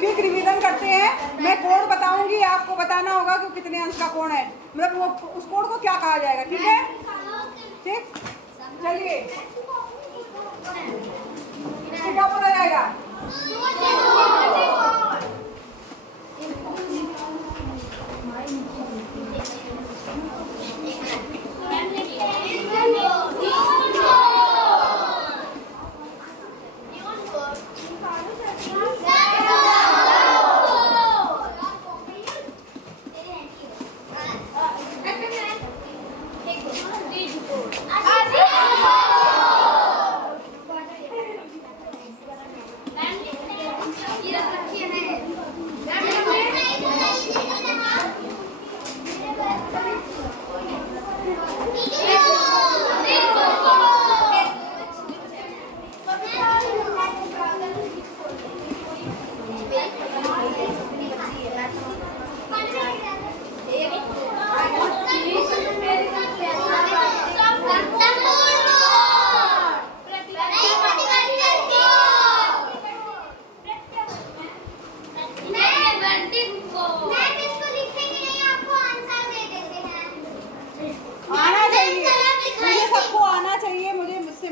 Quick revision करते हैं। मैं कोड बताऊंगी, आपको बताना होगा कि कितने अंश का कोण है, मतलब वो उस कोड को क्या कहा जाएगा। ठीक है, ठीक, चलिए इसको क्या बोला जाएगा?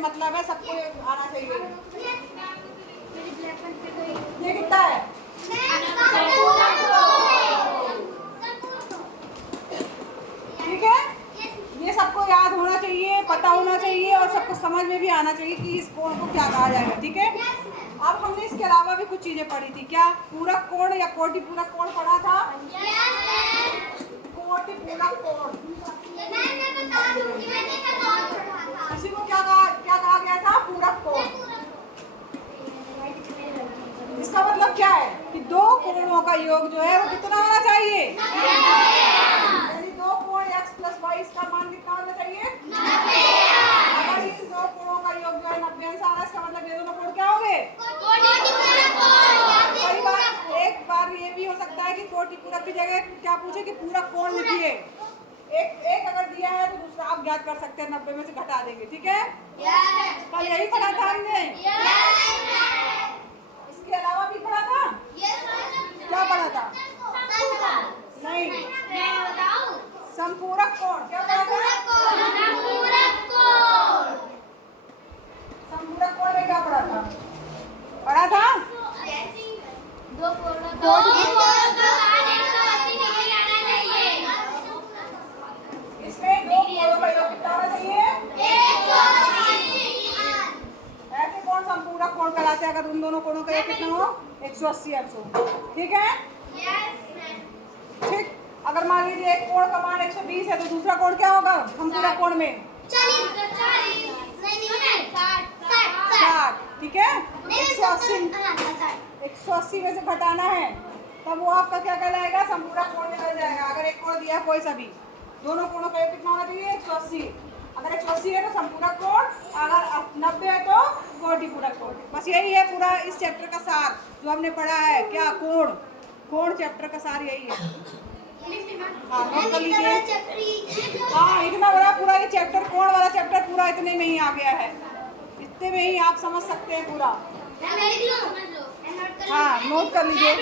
मतलब है सबको आना चाहिए। ये कितना है? ठीक है, ये सबको याद होना चाहिए, पता होना चाहिए और सबको समझ में भी आना चाहिए कि इस कोण को क्या कहा जाएगा। ठीक है, अब हमने इसके अलावा भी कुछ चीजें पढ़ी थी। क्या पूरक कोण या कोटि पूरक कोण पढ़ा था? कोटि पूरक कोण, इसी को क्या कहा गया था? पूरक कोण। इसका मतलब क्या है कि दो कोणों का योग जो है वो कितना होना चाहिए? यानी दो कोण x + y, इसका मान कितना होना चाहिए? 90। अगर इन दो कोणों का योग जो है 90 अंश आ रहा है, इसका मतलब ये दोनों कोण क्या होंगे? कई बार एक बार ये भी हो सकता है कि कोटि पूरक की जगह क्या पूछे कि पूरक कोण लिखिए। एक अगर दिया है तो दूसरा आप ज्ञात कर सकते हैं, 90 में से घटा देंगे। ठीक है, कल यही पढ़ा था हमने। इसके अलावा भी पढ़ा था। क्या पढ़ा था? नहीं, संपूरक कोण। क्या पढ़ा था? संपूरक कोण में क्या पढ़ा था? पढ़ा था इसमें दो कोणों का योग कितना होना चाहिए? 180। ऐसे कौन संपूरक कोण कहलाते हैं अगर उन दोनों कोणों का योग कितना हो? 180 अंश हो। ठीक है, ठीक। अगर मान लीजिए एक कोण का मान 120 है तो दूसरा कोण क्या होगा संपूरक कोण में? 60। ठीक है, 180 में से घटाना है तब वो आपका क्या कहलाएगा? संपूरक कोण निकल जाएगा। अगर एक कोण दिया कोई सा भी, दोनों कोणों का योग कितना होना चाहिए? 180। अगर 180 है तो संपूरक कोण, अगर 90 है तो कोटि पूरक कोण। बस यही है पूरा इस चैप्टर का सार जो हमने पढ़ा है। क्या? कोण चैप्टर का सार यही है। हाँ, नोट कर लीजिए। हाँ, इतना बड़ा पूरा ये चैप्टर, कोण वाला चैप्टर पूरा इतने में ही आ गया है। इतने में ही आप समझ सकते हैं पूरा। हाँ, नोट कर लीजिए।